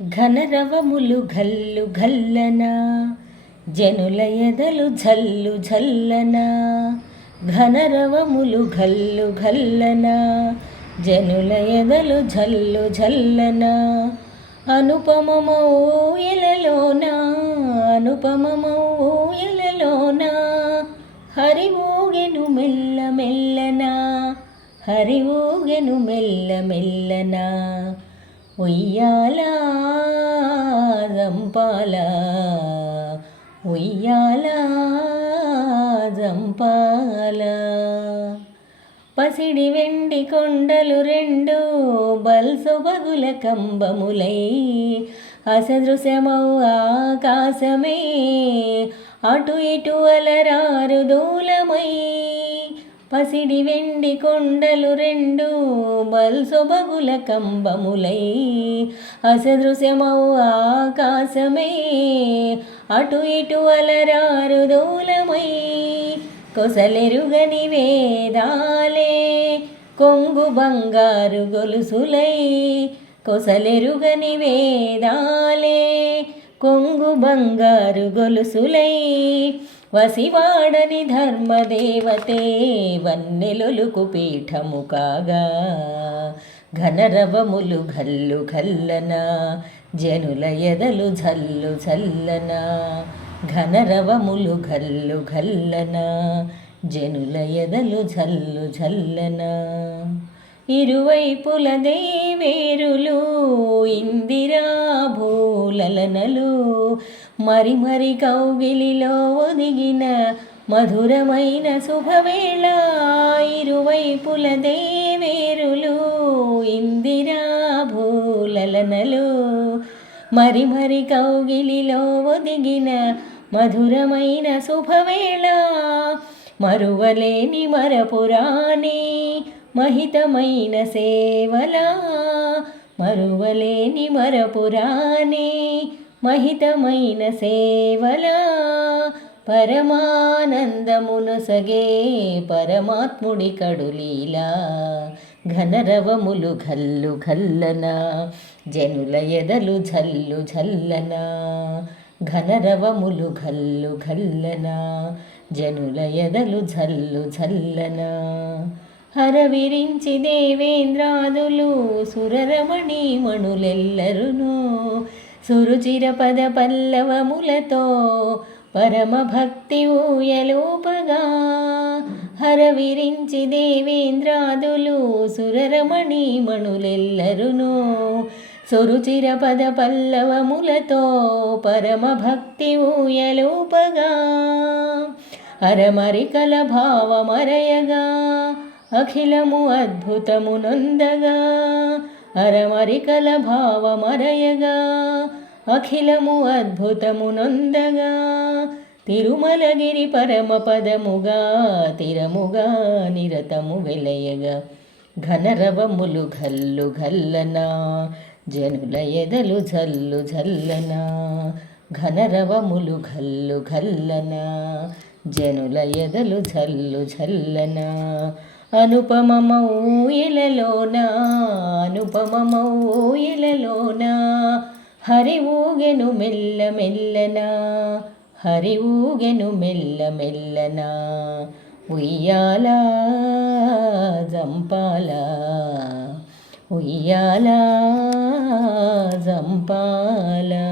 ఘనరవములు ఘల్లు ఘల్లన జనుల ఎదలు ఝల్లు ఝల్లన ఘనరవములు ఘల్లు ఘల్లన జనుల ఎదలు ఝల్లు ఝల్లన అనుపమమౌ ఎలలోన అనుపమమౌ ఎలలోన హరి ఊగెను మెల్ల మెల్లన హరి ఊగెను మెల్ల మెల్లన ఉయ్యాల జంపాల ఉయ్యాల జంపాల. పసిడి వెండి కొండలు రెండు బల్సొబగుల కంబములై. అసదృశ్యమౌ ఆకాశమే అటు ఇటు అలరారు దూలమై. పసిడి వెండి కొండలు రెండు బల్సొబగుల కంబములై. అసదృశ్యమౌ ఆకాశమే అటు ఇటు అలరారు దూలమై. కొసలెరుగని వేదాలే కొంగు బంగారు గొలుసులై. కొసలెరుగని వేదాలే కొంగు బంగారు గొలుసులై. వసివాడని ధర్మదేవతే వన్నెలొలుకు పీఠము కాగా. ఘనరవములు ఘల్లు ఘల్లన జనుల ఎదలు ఝల్లు ఝల్లన ఘనరవములు ఘల్లు ఘల్లన జనుల ఎదలు ఝల్లు ఝల్లన ఇరువైపుల దేవేరులు ఇందిరా భూలలనలు మరి మరి కౌగిలిలో ఒదిగిన మధురమైన శుభవేళ ఇరువైపుల దేవేరులు ఇందిరా భూలలనలు మరి మరి కౌగిలిలో ఒదిగిన మధురమైన శుభవేళ మరువలేని మరపురాణి మహితమైన సేవలా మరువలేని మరపురాణి మహితమైన సేవలా. పరమానందమును సగే పరమాత్ముడి కడులీలా ఘనరవములు ఘల్లు ఘల్లన జనుల ఎదలు ఝల్లు ఝల్లన ఘనరవములు ఘల్లు ఘల్లన జనుల ఎదలు ఝల్లు ఝల్లన హరవిరించి దేవేంద్రాదులు సురరమణి మణులెల్లరును. సురుచిర పద పల్లవములతో పరమభక్తి ఊయలోపగా హరవిరించి దేవేంద్రాదులు సురరమణి మణులెల్లరును. సురుచిర పద పల్లవములతో పరమభక్తి ఊయలోపగా హరమరికల భావమరయగా అఖిలము అద్భుతము నొందగా అరమరికల భావమరయగా అఖిలము అద్భుతము నొందగా తిరుమలగిరి పరమపదముగా తిరముగా నిరతము వెలయగా. ఘనరవములు ఘల్లు ఘల్లనా జనుల ఎదలు జల్లు జల్లన ఘనరవములు ఘల్లు ఘల్లన జనుల ఎదలు జల్లు ఝల్లనా అనుపమమౌ ఎలలోన అనుపమమౌ ఎలలోన హరి ఊగెను మెల్ల మెల్లనా హరి ఊగెను మెల్ల మెల్లనా ఉయ్యాల జంపాల ఉయ్యాల జంపాలా.